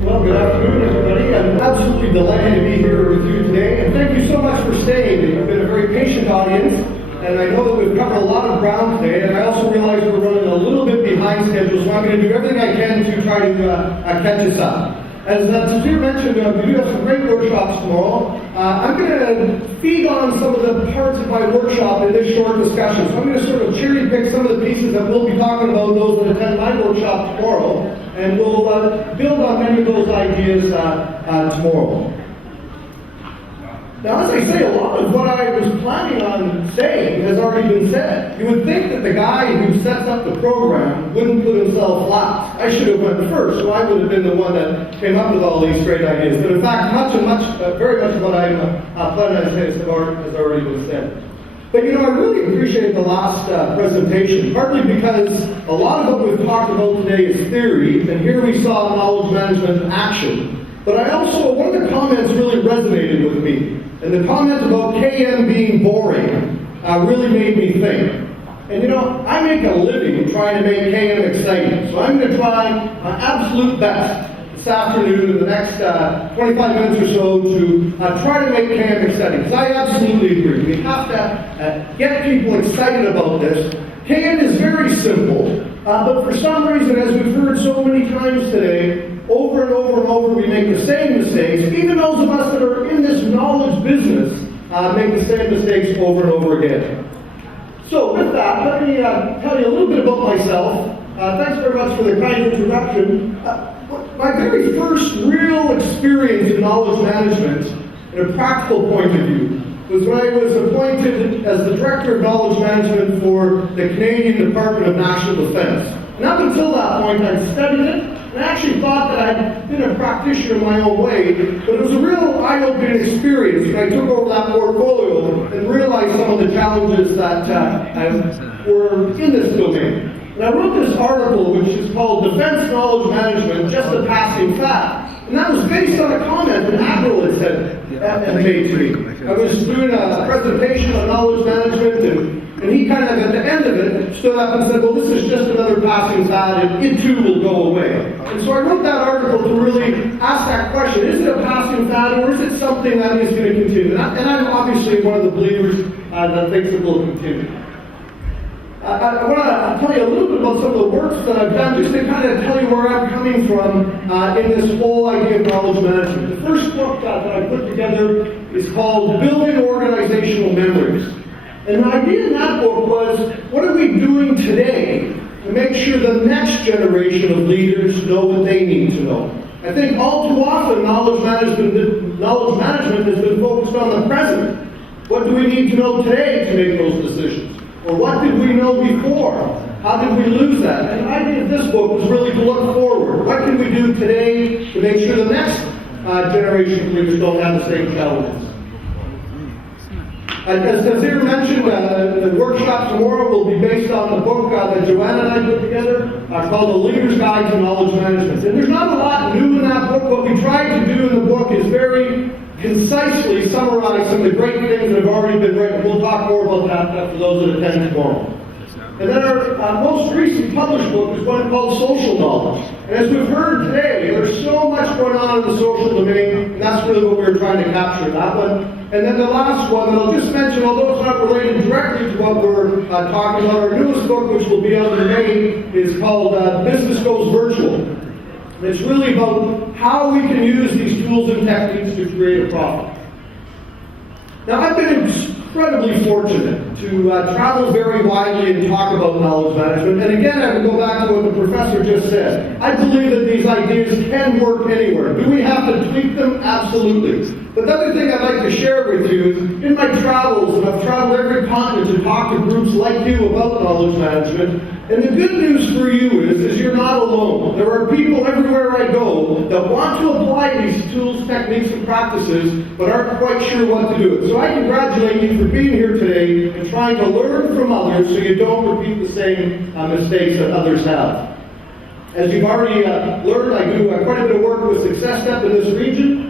Well, good afternoon, everybody. I'm absolutely delighted to be here with you today, and thank you so much for staying. You've been a very patient audience, and I know that we've covered a lot of ground today, and I also realize we're running a little bit behind schedule, so I'm going to do everything I can to try to catch us up. As Tafir mentioned, we do have some great workshops tomorrow. I'm going to feed on some of the parts of my workshop in this short discussion. So I'm going to sort of cherry pick some of the pieces that we'll be talking about, those that attend my workshop tomorrow, and we'll build on many of those ideas tomorrow. Now, as I say, a lot of what I was planning on saying has already been said. You would think that the guy who sets up the program wouldn't put himself last. I should have went first, so I would have been the one that came up with all these great ideas. But in fact, very much of what I'm planning on saying has already been said. But I really appreciate the last presentation, partly because a lot of what we've talked about today is theory, and here we saw knowledge management in action. But one of the comments really resonated with me. And the comment about KM being boring really made me think. And I make a living trying to make KM exciting. So I'm going to try my absolute best this afternoon in the next 25 minutes or so to try to make KM exciting. Because I absolutely agree. We have to get people excited about this. KM is very simple. But for some reason, as we've heard so many times today, over and over and over, we make the same mistakes. Even those of us that are in this knowledge business make the same mistakes over and over again. So with that, let me tell you a little bit about myself. Thanks very much for the kind introduction. My very first real experience in knowledge management, in a practical point of view, was when I was appointed as the Director of Knowledge Management for the Canadian Department of National Defence. And up until that point, I'd studied it, and I actually thought that I'd been a practitioner in my own way, but it was a real eye-opening experience when I took over that portfolio and realized some of the challenges that were in this domain. And I wrote this article, which is called Defense Knowledge Management, Just a Passing Fad. And that was based on a comment that Admiral had said and made to me. I was doing a presentation on knowledge management, and he kind of, at the end of it, stood up and said, well, this is just another passing fad, and it too will go away. And so I wrote that article to really ask that question. Is it a passing fad, or is it something that is going to continue? And I'm obviously one of the believers that thinks it will continue. I want to tell you a little bit about some of the works that I've done, just to kind of tell you where I'm coming from in this whole idea of knowledge management. The first book that I put together is called Building Organizational Memories. And the idea in that book was, what are we doing today to make sure the next generation of leaders know what they need to know? I think all too often knowledge management has been focused on the present. What do we need to know today to make those decisions? Or what did we know before? How did we lose that? And the idea of this book was really to look forward. What can we do today to make sure the next generation of leaders don't have the same challenges? As Tafir mentioned, the workshop tomorrow will be based on the book that Joanna and I put together called The Leader's Guide to Knowledge Management. And there's not a lot new in that book. What we tried to do in the book is very concisely summarize some of the great things that have already been written. We'll talk more about that for those that attend tomorrow. And then our most recent published book is one called Social Knowledge. And as we've heard today, there's so much going on in the social domain, and that's really what we're trying to capture in that one. And then the last one that I'll just mention, although it's not related directly to what we're talking about, our newest book, which will be out in May, is called Business Goes Virtual. And it's really about how we can use these tools and techniques to create a profit. Now, I've been incredibly fortunate to travel very widely and talk about knowledge management. And again, I would go back to what the professor just said. I believe that these ideas can work anywhere. Do we have to tweak them? Absolutely. But the other thing I'd like to share with you is, in my travels, and I've traveled every continent to talk to groups like you about knowledge management, and the good news for you is you're not alone. There are people everywhere I go that want to apply these tools, techniques, and practices, but aren't quite sure what to do. So I congratulate you for being here today and trying to learn from others so you don't repeat the same mistakes that others have. As you've already learned, I do quite a bit of work with Success Step in this region.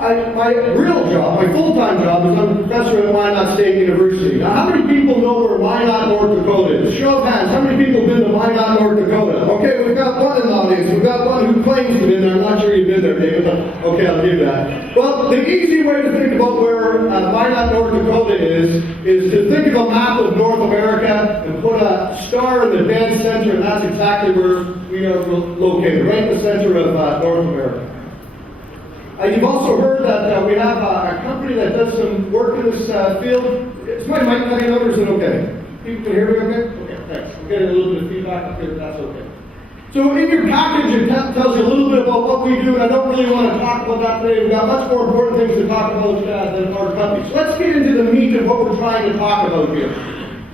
my real job, my full-time job, is I'm a professor at Minot State University. Now, how many people know where Minot, North Dakota is? Show of hands, how many people have been to Minot, North Dakota? Okay, we've got one in the audience. We've got one who claims to have been there. I'm not sure you've been there, David, but okay, I'll give that. Well, the easy way to think about where Minot, North Dakota is to think of a map of North America and put a star in the dead center, and that's exactly where we are located, right in the center of North America. You've also heard that we have a company that does some work in this field. Is my mic cutting out, or is it okay? People can hear me okay? Okay, thanks. I'm getting a little bit of feedback up here, but that's okay. So in your package, it tells you a little bit about what we do, and I don't really want to talk about that today. We've got much more important things to talk about than our company. So let's get into the meat of what we're trying to talk about here.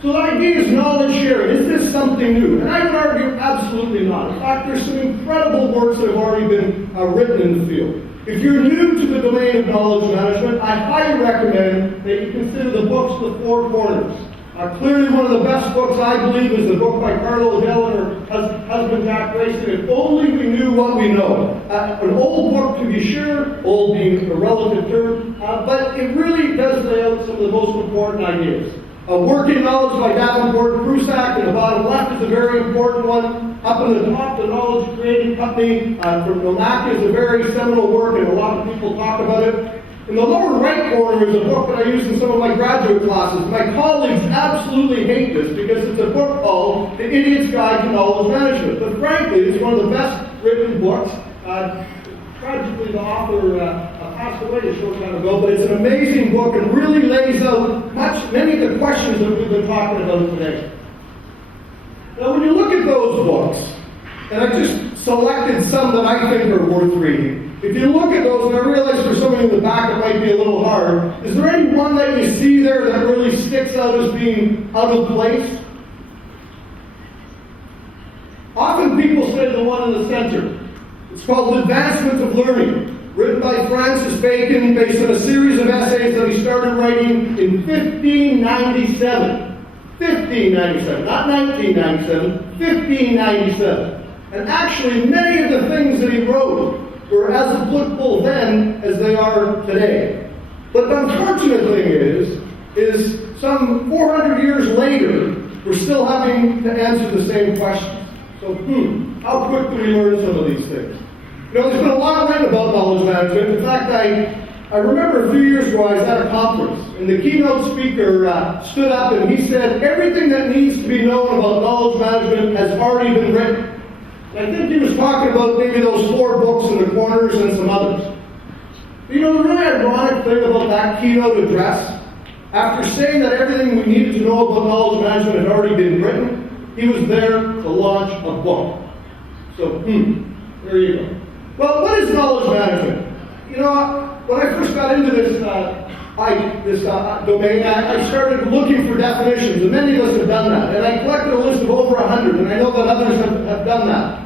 So the idea is knowledge sharing. Is this something new? And I would argue absolutely not. In fact, there's some incredible works that have already been written in the field. If you're new to the domain of knowledge management, I highly recommend that you consider the books The Four Corners. Clearly one of the best books, I believe, is the book by Carlo Odell and her husband Jack Grayson, If Only We Knew What We Know. An old book, to be sure, old being a relative term, but it really does lay out some of the most important ideas. Working Knowledge by Davenport and Prusak in the bottom left is a very important one. Up in the top, The Knowledge Creating Company from Nomaka is a very seminal work, and a lot of people talk about it. In the lower right corner is a book that I use in some of my graduate classes. My colleagues absolutely hate this because it's a book called The Idiot's Guide to Knowledge Management. But frankly, it's one of the best written books. Tragically, the author passed away a short time ago, but it's an amazing book and really lays out many of the questions that we've been talking about today. Now, when you look at those books, and I just selected some that I think are worth reading, if you look at those, and I realize for some of you in the back it might be a little hard, is there any one that you see there that really sticks out as being out of place? Often people say the one in the center. It's called Advancement of Learning, written by Francis Bacon based on a series of essays that he started writing in 1597. 1597, not 1997, 1597. And actually, many of the things that he wrote were as applicable then as they are today. But the unfortunate thing is some 400 years later, we're still having to answer the same questions. So, how quick do we learn some of these things? You know, there's been a lot written about knowledge management. In fact, I remember a few years ago I was at a conference, and the keynote speaker stood up and he said, everything that needs to be known about knowledge management has already been written. And I think he was talking about maybe those 4 books in the corners and some others. You know, the really ironic thing about that keynote address, after saying that everything we needed to know about knowledge management had already been written, he was there to launch a book. So, there you go. Well, what is knowledge management? You know, when I first got into this domain, I started looking for definitions, and many of us have done that. And I collected a list of over 100, and I know that others have done that.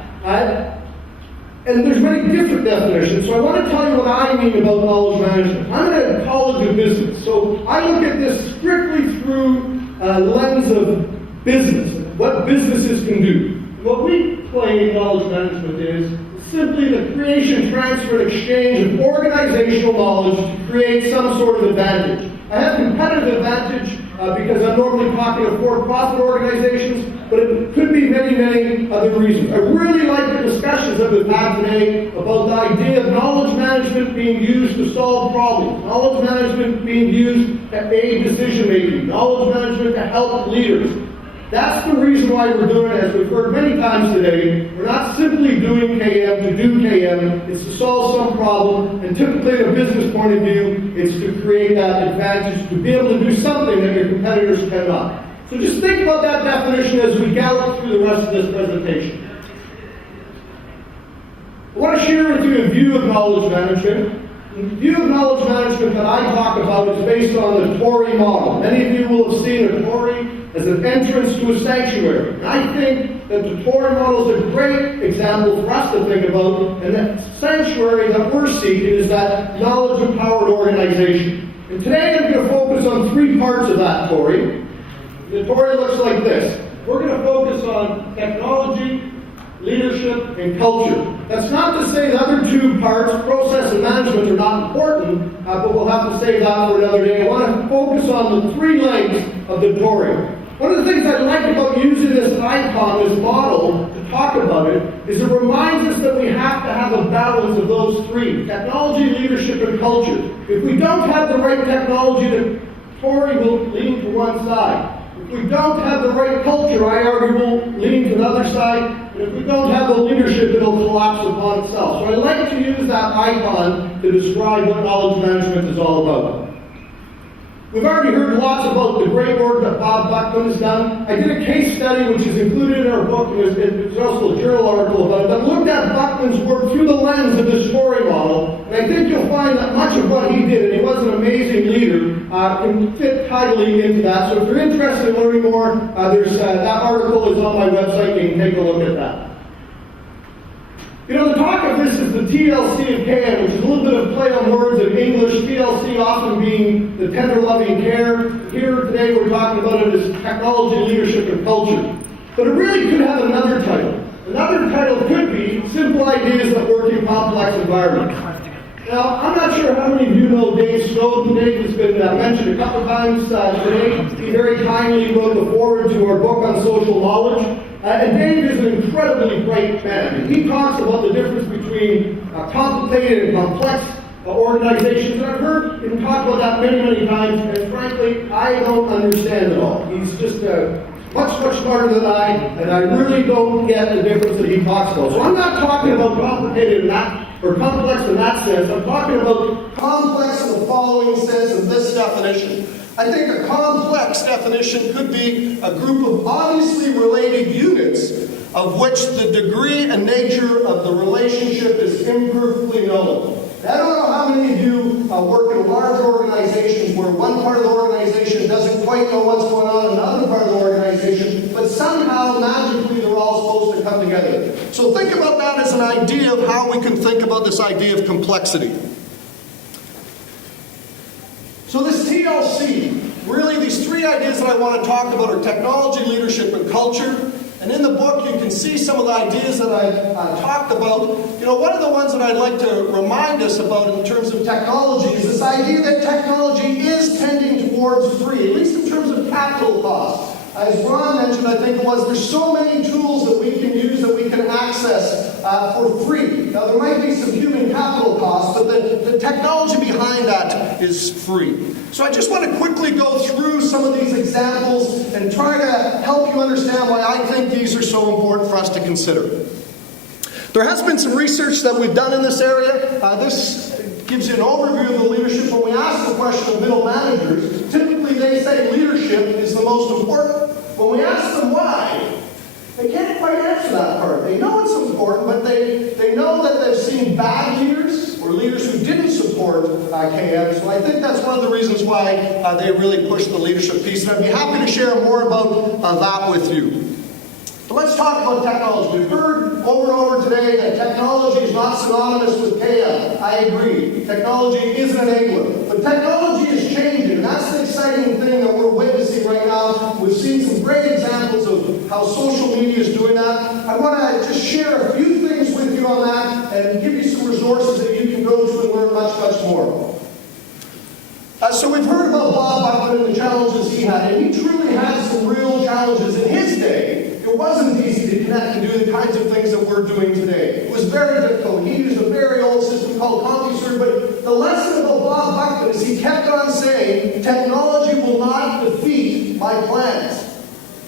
And there's many different definitions, so I want to tell you what I mean about knowledge management. I'm in a college of business, so I look at this strictly through the lens of business, what businesses can do. What we claim knowledge management is simply the creation, transfer, and exchange of organizational knowledge to create some sort of advantage. I have competitive advantage because I'm normally talking to for-profit organizations, but it could be many, many other reasons. I really like the discussions that we've had today about the idea of knowledge management being used to solve problems, knowledge management being used to aid decision-making, knowledge management to help leaders. That's the reason why we're doing it, as we've heard many times today. We're not simply doing KM to do KM, it's to solve some problem, and typically in a business point of view, it's to create that advantage, to be able to do something that your competitors cannot. So just think about that definition as we gallop through the rest of this presentation. I want to share with you a view of knowledge management. The view of knowledge management that I talk about is based on the Tory model. Many of you will have seen a Tory as an entrance to a sanctuary. And I think that the Tory model is a great example for us to think about, and that sanctuary that we're seeking is that knowledge-empowered organization. And today I'm going to focus on 3 parts of that Tory. The Tory looks like this. We're going to focus on technology, leadership, and culture. That's not to say the other two parts, process and management, are not important, but we'll have to save that for another day. I want to focus on the three legs of the Tory. One of the things I like about using this icon, this model, to talk about it, is it reminds us that we have to have a balance of those three: technology, leadership, and culture. If we don't have the right technology, the Tory will lean to one side. If we don't have the right culture, I argue, we'll lean to the other side. And if we don't have the leadership, it'll collapse upon itself. So I like to use that icon to describe what knowledge management is all about. We've already heard lots about the great work that Bob Buckman has done. I did a case study, which is included in our book, and there's also a journal article about it, that looked at Buckman's work through the lens of the story model. And I think you'll find that much of what he did, and he was an amazing leader, can fit tidily into that. So if you're interested in learning more, that article is on my website. You can take a look at that. You know, the talk of this is the TLC of KM, which is a little bit of play on words in English, TLC often being the tender loving care. Here today we're talking about it as technology, leadership, and culture. But it really could have another title. Another title could be Simple Ideas That Work in Complex Environments. Now, I'm not sure how many of you know Dave Snowden. Dave has been mentioned a couple times today. He very kindly wrote the foreword to our book on social knowledge. And Dave is an incredibly bright man. He talks about the difference between complicated and complex organizations. And I've heard him talk about that many, many times. And frankly, I don't understand it all. He's just much, much smarter than I, and I really don't get the difference that he talks about. So I'm not talking about complicated in that, or complex in that sense. I'm talking about complex in the following sense of this definition. I think a complex definition could be a group of obviously related units of which the degree and nature of the relationship is imperfectly known. I don't know how many of you work in large organizations where one part of the organization doesn't quite know what's going on in another part of the organization, but somehow, magically, they're all supposed to come together. So think about that as an idea of how we can think about this idea of complexity. So this TLC, really these three ideas that I want to talk about are technology, leadership, and culture. And in the book, you can see some of the ideas that I've talked about. You know, one of the ones that I'd like to remind us about in terms of technology is this idea that technology is tending towards free, at least in terms of capital costs. As Ron mentioned, I think it was, there's so many tools that we can use that we can access for free. Now, there might be some human capital costs, but the technology behind that is free. So I just want to quickly go through some of these examples and try to help you understand why I think these are so important for us to consider. There has been some research that we've done in this area. This gives you an overview of the leadership. When we ask the question of middle managers, typically they say leadership is the most important. When we ask them why, they can't quite answer that part. They know it's important, but they know that they've seen bad leaders or leaders who didn't support KM. So I think that's one of the reasons why they really push the leadership piece. And I'd be happy to share more about that with you. So let's talk about technology. We've heard over and over today that technology is not synonymous with KM. I agree. Technology is an enabler. But technology is changing. And that's the exciting thing that we're witnessing right now. We've seen some great examples of how social media is doing that. I want to just share a few things with you on that and give you some resources that you can go to and learn much, much more. So we've heard about Bob Buckman and the challenges he had, and he truly had some real challenges in his day. It wasn't easy to connect and do the kinds of things that we're doing today. It was very difficult. He used a very old system called CompuServe, but the lesson about Bob Buckman is he kept on saying, technology will not defeat my plans.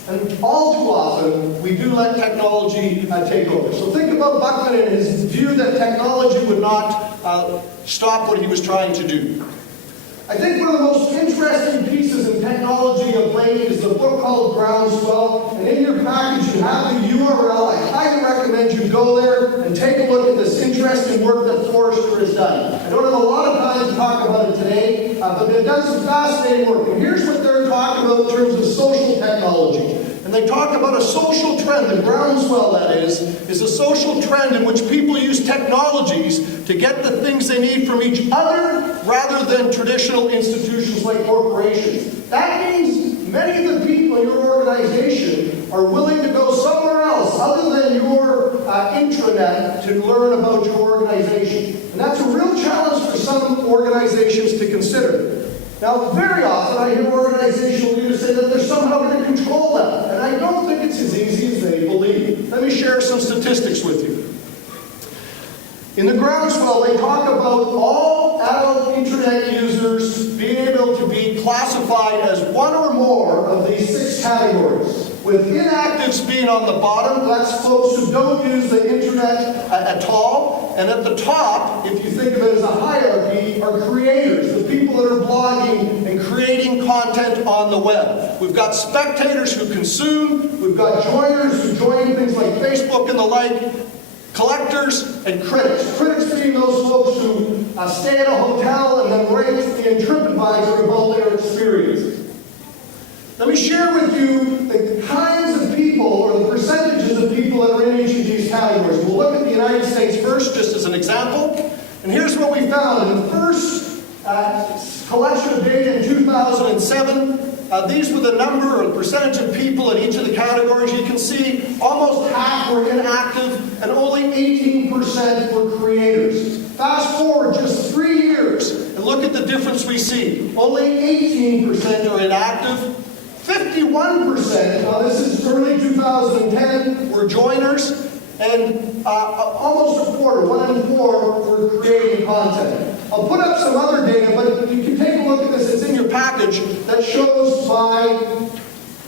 And all too often, we do let technology take over. So think about Buckman and his view that technology would not stop what he was trying to do. I think one of the most interesting pieces in technology of late is the book called Groundswell. And in your package, you have the URL. I highly recommend you go there and take a look at this interesting work that Forrester has done. I don't have a lot of time to talk about it today, but they've done some fascinating work. And here's what they're talking about in terms of social technology. And they talk about a social trend, the groundswell that is a social trend in which people use technologies to get the things they need from each other rather than traditional institutions like corporations. That means many of the people in your organization are willing to go somewhere else other than your intranet to learn about your organization. And that's a real challenge for some organizations to consider. Now, very often I hear organizational leaders say that they're somehow going to control that. And I don't think it's as easy as they believe. Let me share some statistics with you. In the groundswell, they talk about all adult internet users being able to be classified as one or more of these 6 categories. With inactives being on the bottom, that's folks who don't use the internet at all. And at the top, if you think of it as a hierarchy, are creators, the people that are blogging and creating content on the web. We've got spectators who consume, we've got joiners who join things like Facebook and the like, collectors and critics. Critics being those folks who stay at a hotel and then write in TripAdvisor about their experiences. Let me share with you the kinds of people or the percentages of people that are in each of these categories. We'll look at the United States first, just as an example. And here's what we found. In the first collection of data in 2007, these were the number or percentage of people in each of the categories. You can see almost half were inactive and only 18% were creators. Fast forward just 3 years and look at the difference we see. Only 18% are inactive. 51%, now this is early 2010, were joiners, and almost a quarter, 1 in 4, were creating content. I'll put up some other data, but you can take a look at this. It's in your package that shows by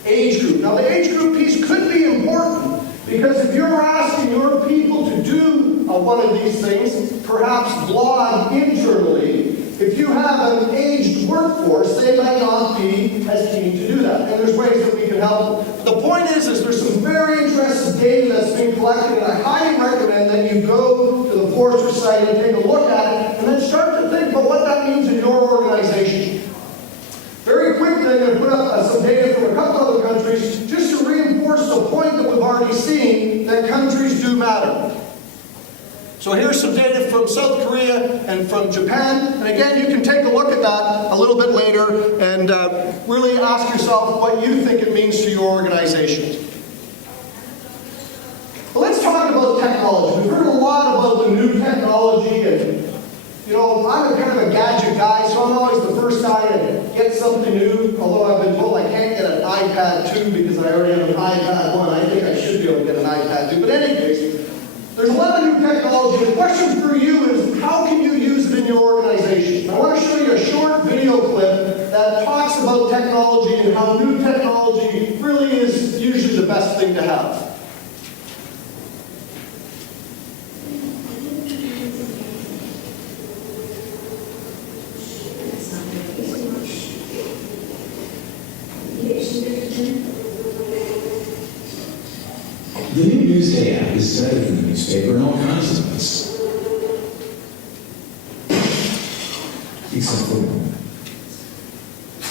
age group. Now, the age group piece could be important because if you're asking your people to do one of these things, perhaps blog internally, if you have an aged workforce, they might not be as keen to do that. And there's ways that we can help them. The point is there's some very interesting data that's been collected, and I highly recommend that you go to the Forrester site and take a look at it, and then start to think about what that means in your organization. Very quickly, I'm going to put up some data from a couple other countries, just to reinforce the point that we've already seen, that countries do matter. So here's some data from South Korea and from Japan. And again, you can take a look at that a little bit later and really ask yourself what you think it means to your organizations. Well, let's talk about technology. We've heard a lot about the new technology, and I'm a kind of a gadget guy, so I'm always the first guy to get something new, although I've been told I can't get an iPad 2 because I already have an iPad 1. I think I should be able to get an iPad 2. But in any case, there's a lot of new technology. The question for you is, how can you use it in your organization? I want to show you a short video clip that talks about technology and how new technology really is usually the best thing to have. The new Newsday app is better than the newspaper in all kinds of ways. Except for one.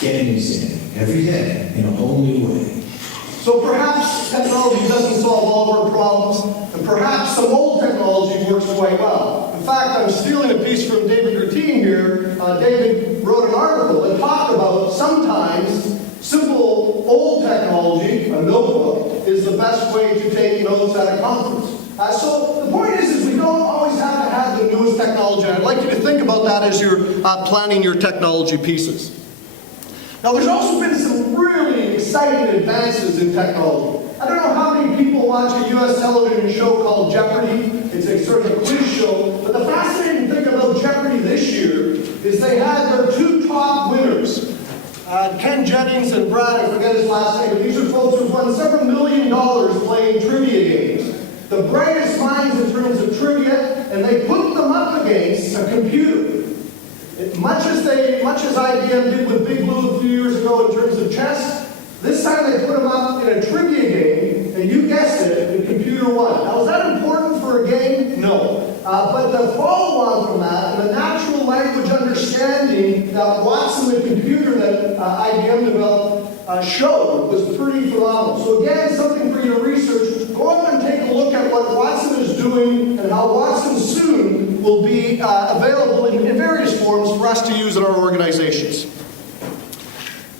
Get Newsday every day in a whole new way. So perhaps technology doesn't solve all of our problems, and perhaps some old technology works quite well. In fact, I'm stealing a piece from David Gertine here. David wrote an article that talked about sometimes simple old technology, a notebook, is the best way to take notes at a conference. So the point is we don't always have to have the newest technology. I'd like you to think about that as you're planning your technology pieces. Now, there's also been some really exciting advances in technology. I don't know how many people watch a U.S. television show called Jeopardy. It's a sort of quiz show. But the fascinating thing about Jeopardy this year is they had their 2 top winners. Ken Jennings and Brad, I forget his last name, but these are folks who've won several $1 million playing trivia games. The brightest minds in terms of trivia, and they put them up against a computer. Much as IBM did with Big Blue a few years ago in terms of chess, this time they put them up in a trivia game, and you guessed it, the computer won. Now, is that important for a game? No. But the follow-on from that, and the natural language understanding that Watson, the computer that IBM developed, showed was pretty phenomenal. So again, something for you to research. Go up and take a look at what Watson is doing and how Watson soon will be available in various forms for us to use in our organizations.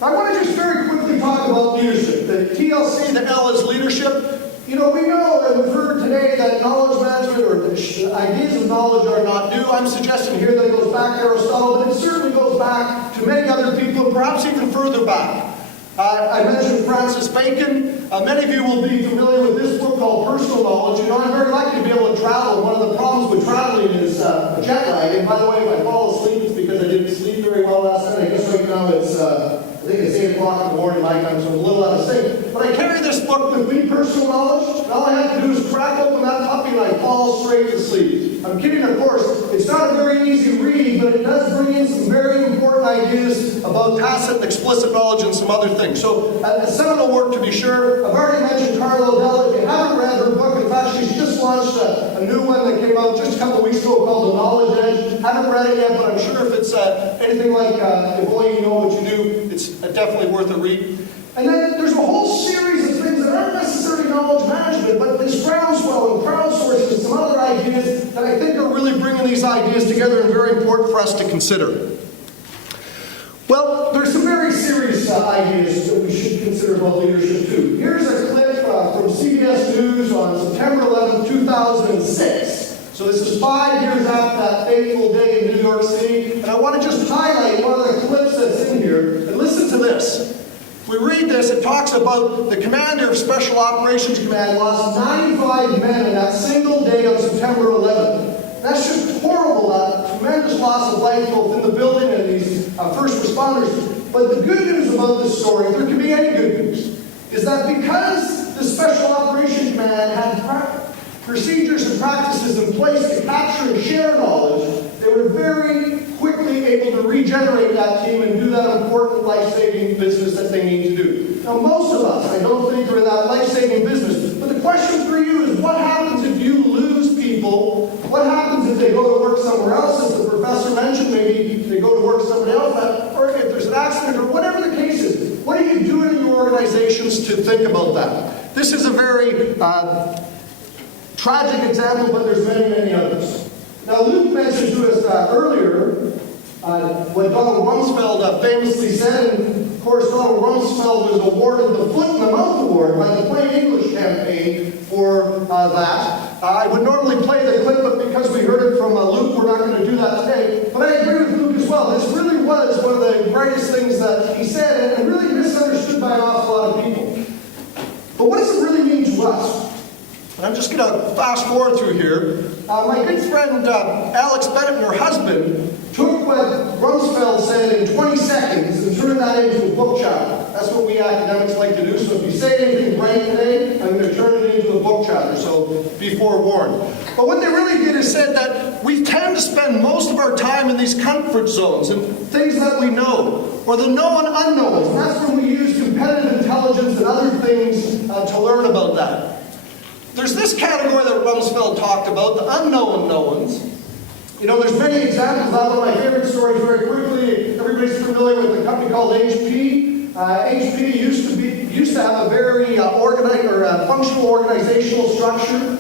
I want to just very quickly talk about leadership. The TLC, the L is leadership. We know and we've heard today that knowledge management or the ideas of knowledge are not new. I'm suggesting here that it goes back to Aristotle, but it certainly goes back to many other people, perhaps even further back. I mentioned Francis Bacon. Many of you will be familiar with this book called Personal Knowledge. You know, I'm very lucky to be able to travel. One of the problems with traveling is jet lag. And by the way, if I fall asleep, it's because I didn't sleep very well last night. I guess right now it's, I think it's 8 o'clock in the morning my time, so I'm a little out of sync. But I carry this book with me, Personal Knowledge, and all I have to do is crack open that puppy and I fall straight to sleep. I'm kidding, of course. It's not a very easy read, but it does bring in some very important ideas about tacit and explicit knowledge and some other things. So, a seminal work to be sure. I've already mentioned Carla Dell. If you haven't read her book, in fact, she's just launched a new one that came out just a couple of weeks ago called The Knowledge Edge. Haven't read it yet, but I'm sure if it's anything like If Only You Know What You Do, it's definitely worth a read. And then there's a whole series of things that aren't necessarily knowledge management, but there's groundswell and crowdsourcing and some other ideas that I think are really bringing these ideas together and very important for us to consider. Well, there's some very serious ideas that we should consider about leadership too. Here's a clip from CBS News on September 11, 2006. So this is 5 years after that fateful day in New York City. And I want to just highlight one of the clips that's in here. And listen to this. If we read this, it talks about the commander of Special Operations Command lost 95 men in that single day on September 11th. That's just horrible, that tremendous loss of life both in the building and these first responders. But the good news about this story, if there can be any good news, is that because the Special Operations Command had procedures and practices in place to capture and share knowledge, they were very quickly able to regenerate that team and do that important life-saving business that they need to do. Now, most of us, I don't think, are in that life-saving business, but the question for you is what happens if you lose people? What happens if they go to work somewhere else? As the professor mentioned, maybe they go to work somewhere else, or if there's an accident, or whatever the case is. What are you doing in your organizations to think about that? This is a very tragic example, but there's many, many others. Now, Luke mentioned to us earlier what Donald Rumsfeld famously said, and of course Donald Rumsfeld was awarded the Foot in the Mouth Award by the Plain English campaign for that. I would normally play the clip, but because we heard it from Luke, we're not going to do that today. But I agree with Luke as well. This really was one of the greatest things that he said, and really misunderstood by an awful lot of people. But what does it really mean to us? And I'm just going to fast forward through here. My good friend Alex Bennett, her husband, took what Rumsfeld said in 20 seconds and turned that into a book chapter. That's what we academics like to do. So if you say anything right today, I'm going to turn it into a book chapter. So be forewarned. But what they really did is said that we tend to spend most of our time in these comfort zones and things that we know, or the known unknowns. And that's when we use competitive intelligence and other things to learn about that. There's this category that Rumsfeld talked about, the unknown knowns. You know, there's many examples. One of my favorite stories, very quickly, everybody's familiar with a company called HP. HP used to have a very functional organizational structure.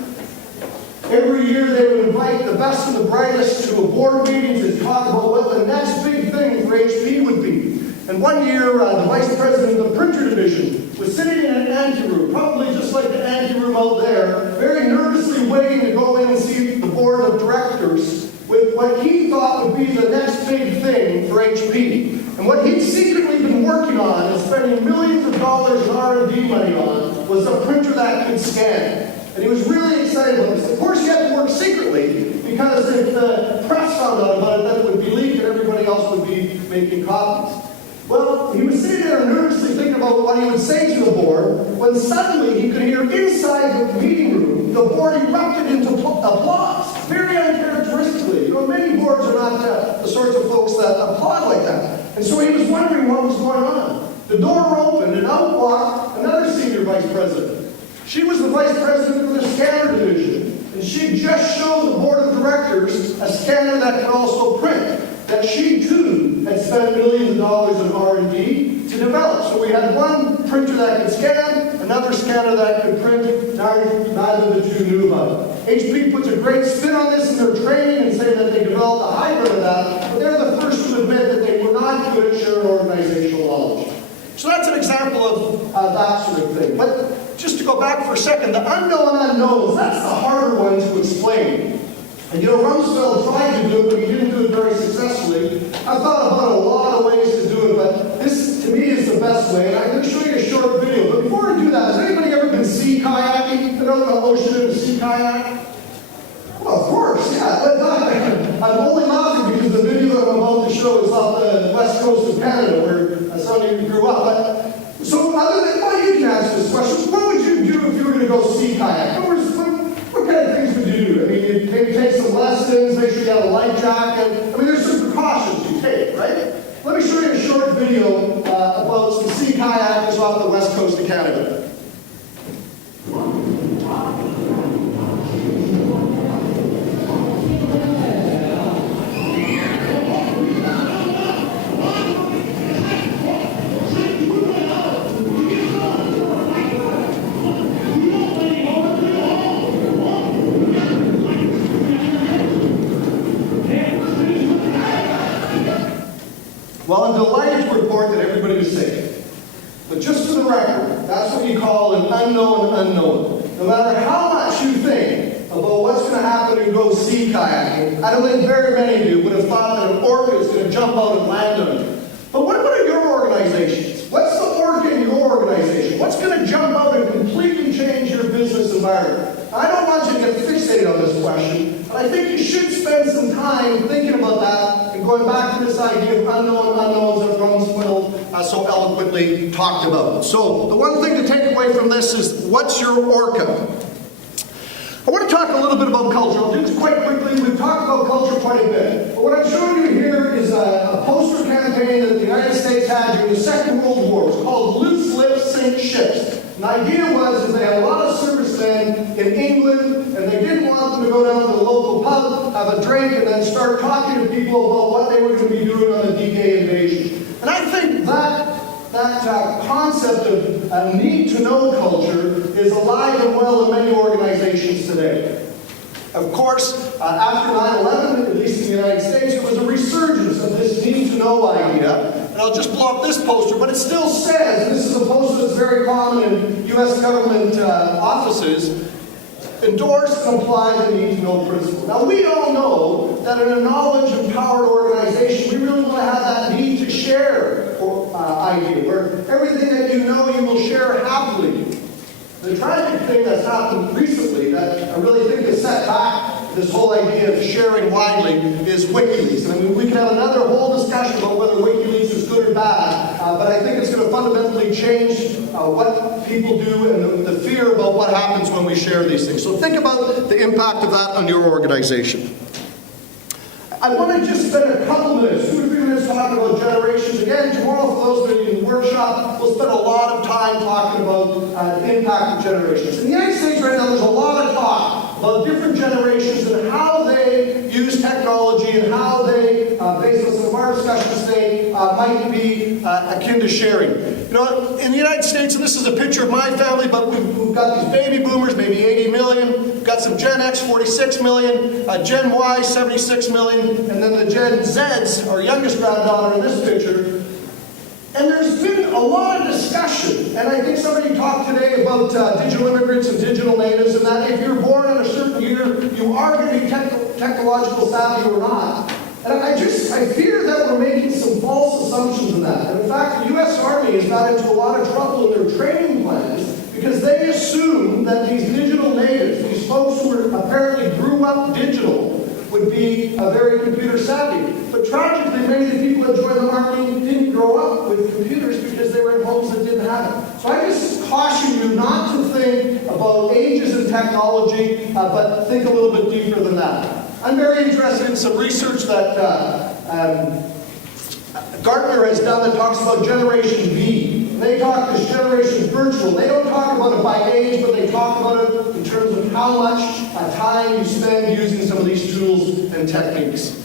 Every year they would invite the best and the brightest to a board meeting to talk about what the next big thing for HP would be. And one year, the vice president of the printer division was sitting in an anteroom, probably just like the anteroom out there, very nervously waiting to go in and see the board of directors with what he thought would be the next big thing for HP. And what he'd secretly been working on and spending millions of dollars in R&D money on was a printer that could scan. And he was really excited about this. Of course, he had to work secretly, because if the press found out about it, then it would be leaked and everybody else would be making copies. Well, he was sitting there nervously thinking about what he would say to the board, when suddenly he could hear inside the meeting room, the board erupted into applause, very uncharacteristically. You know, many boards are not the sorts of folks that applaud like that. And so he was wondering what was going on. The door opened and out walked another senior vice president. She was the vice president of the scanner division, and she just showed the board of directors a scanner that could also print, that she too had spent millions of dollars in R&D to develop. So we had one printer that could scan, another scanner that could print. Neither of the two knew about it. HP puts a great spin on this in their training and say that they developed a hybrid of that, but they're the first to admit that they were not good at sharing organizational knowledge. So that's an example of that sort of thing. But just to go back for a second, the unknown unknowns, that's the harder one to explain. And you know, Rumsfeld tried to do it, but he didn't do it very successfully. I've thought about a lot of ways to do it, but this, to me, is the best way. And I'm going to show you a short video. But before I do that, has anybody ever been sea kayaking? Been out in the ocean in a sea kayak? Well, of course, yeah. I'm only laughing because the video that I'm about to show is off the west coast of Canada, where some of you grew up. But, so, other than, well, you can answer this question. What would you do if you were going to go sea kayak? What kind of things would you do? I mean, you'd maybe take some lessons, make sure you have a life jacket. I mean, there's some precautions you take, right? Let me show you a short video about some sea kayakers off the west coast of Canada. Well, I'm delighted to report that everybody was safe. But just for the record, that's what you call an unknown unknown. No matter how much you think about what's going to happen when you go sea kayaking, I don't think very many of you would have thought that an orca is going to jump out and land on you. But what about your organizations? What's the orca in your organization? What's going to jump out and completely change your business environment? I don't want you to get fixated on this question, but I think you should spend some time thinking about that and going back to this idea of unknown unknowns that Rumsfeld so eloquently talked about. So the one thing to take away from this is, what's your orca? I want to talk a little bit about culture. I'll do this quite quickly. We've talked about culture quite a bit. But what I'm showing you here is a poster campaign that the United States had during the Second World War. It's called Loose Lips Sink Ships. And the idea was they had a lot of servicemen in England, and they didn't want them to go down to the local pub, have a drink, and then start talking to people about what they were going to be doing on the DK invasion. And I think that concept of need-to-know culture is alive and well in many organizations today. Of course, after 9/11, at least in the United States, there was a resurgence of this need-to-know idea. And I'll just blow up this poster, but it still says, and this is a poster that's very common in U.S. government offices, endorse and apply the need-to-know principle. Now, we all know that in a knowledge-empowered organization, we really want to have that need to share idea, where everything that you know, you will share happily. The tragic thing that's happened recently that I really think has set back this whole idea of sharing widely is WikiLeaks. I mean, we can have another whole discussion about whether WikiLeaks is good or bad, but I think it's going to fundamentally change what people do and the fear about what happens when we share these things. So think about the impact of that on your organization. I want to just spend a couple minutes, 2 or 3 minutes, talking about generations. Again, tomorrow, for those of you in the workshop, we'll spend a lot of time talking about the impact of generations. In the United States right now, there's a lot of talk about different generations and how they use technology and how they, based on some of our discussions today, might be akin to sharing. You know, in the United States, and this is a picture of my family, but we've got these baby boomers, maybe 80 million. We've got some Gen X, 46 million, Gen Y, 76 million, and then the Gen Zs, our youngest granddaughter in this picture. And there's been a lot of discussion, and I think somebody talked today about digital immigrants and digital natives, and that if you're born in a certain year, you are going to be technological savvy or not. And I fear that we're making some false assumptions in that. And in fact, the U.S. Army has got into a lot of trouble in their training plans because they assume that these digital natives, these folks who apparently grew up digital, would be very computer savvy. But tragically, many of the people that joined the Army didn't grow up with computers because they were in homes that didn't have it. So I just caution you not to think about ages in technology, but think a little bit deeper than that. I'm very interested in some research that Gartner has done that talks about Generation V. And they talk this generation virtual. They don't talk about it by age, but they talk about it in terms of how much time you spend using some of these tools and techniques.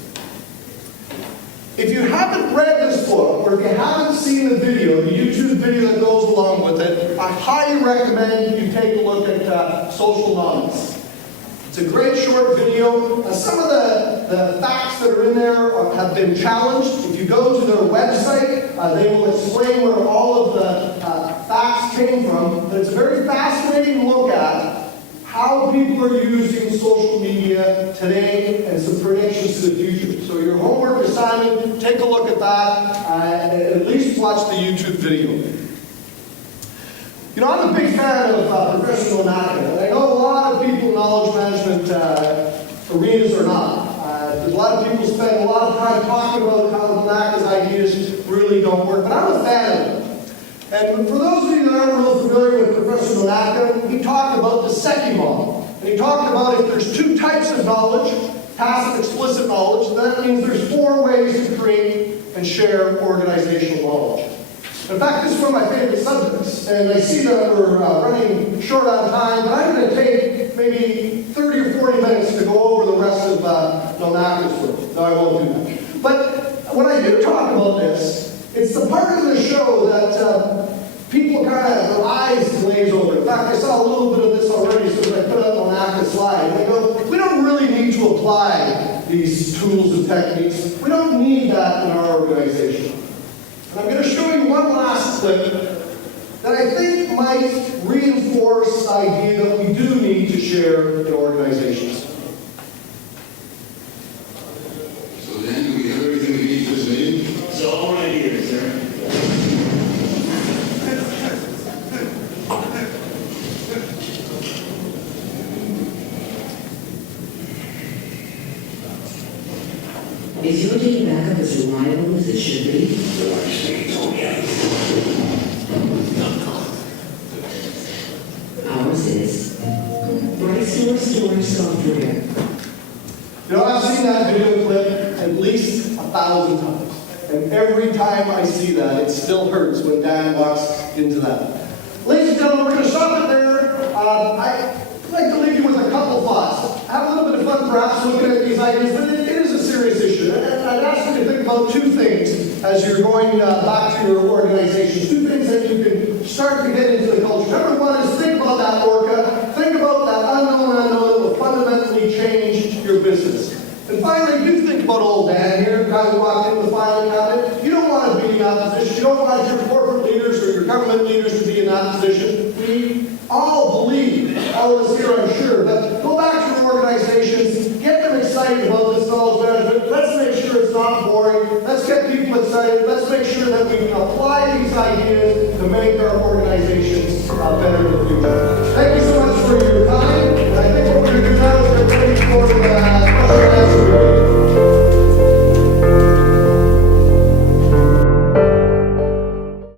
If you haven't read this book, or if you haven't seen the video, the YouTube video that goes along with it, I highly recommend you take a look at Social Nominus. It's a great short video. Some of the facts that are in there have been challenged. If you go to their website, they will explain where all of the facts came from, but it's a very fascinating look at how people are using social media today and some predictions to the future. So your homework assignment, take a look at that, at least watch the YouTube video. You know, I'm a big fan of professional knowledge, and I know a lot of people in knowledge management arenas are not. There's a lot of people spend a lot of time talking about how the NACA's ideas really don't work, but I'm a fan of them. And for those of you that aren't real familiar with Professor Monaco, he talked about the SECI model. And he talked about if there's two types of knowledge, passive explicit knowledge, that means there's 4 ways to create and share organizational knowledge. In fact, this is one of my favorite subjects, and I see that we're running short on time, but I'm going to take maybe 30 or 40 minutes to go over the rest of Monaco's work. No, I won't do that. But when I do talk about this, it's the part of the show that people kind of, their eyes glaze over. In fact, I saw a little bit of this already, so that I put up on Monaco's slide. And I go, we don't really need to apply these tools and techniques. We don't need that in our organization. And I'm going to show you one last clip that I think might reinforce the idea that we do need to share in organizations. So then, do we have everything we need for this meeting? It's all right here, sir. Is your data backup as reliable as it should be? Ours is. Bright Storage software. You know, I've seen that video clip at least 1,000 times. And every time I see that, it still hurts when Dan walks into that. Ladies and gentlemen, we're going to stop it there. I'd like to leave you with a couple thoughts. Have a little bit of fun perhaps looking at these ideas, but it is a serious issue. And I'd ask you to think about 2 things as you're going back to your organizations. 2 things that you can start to get into the culture. Number 1 is think about that orca. Think about that unknown that will fundamentally change your business. And finally, do think about old Dan here, the guy who walked into the filing cabinet. You don't want to be in that position. You don't want your corporate leaders or your government leaders to be in that position. We all believe, all of us here I'm sure, but go back to your organizations, get them excited about this knowledge management. Let's make sure it's not boring. Let's get people excited. Let's make sure that we can apply these ideas to make our organizations better in the future. Thank you so much for your time. And I think what we're going to do now is we're ready for the question and answer.